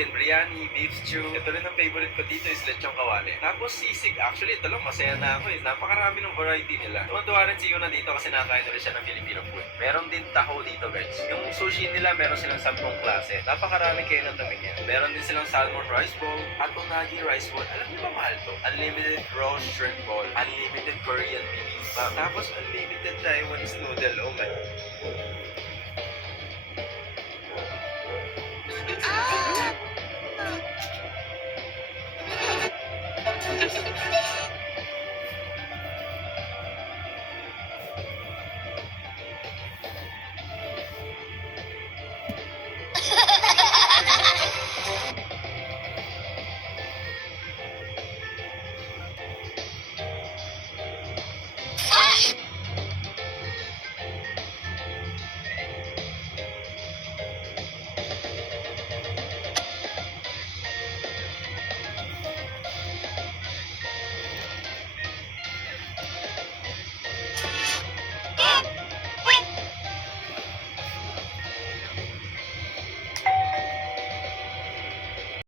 chicken biryani, beef stew. Ito rin ang favorite ko dito is lechong kawali. Tapos sisig. Actually, ito lang, masaya na ako eh. Napakarami ng variety nila. Tuwan-tuwa rin si Yuna dito kasi nakain ulit siya ng Filipino food. Meron din taho dito guys. Yung sushi nila, meron silang 10 klase. Napakarami kayo ng tumingin. Meron din silang salmon rice bowl at unagi rice bowl. Alam niyo ba mahal to? Unlimited raw shrimp bowl, unlimited Korean bibimbap, tapos unlimited Taiwanese noodle. Oh my.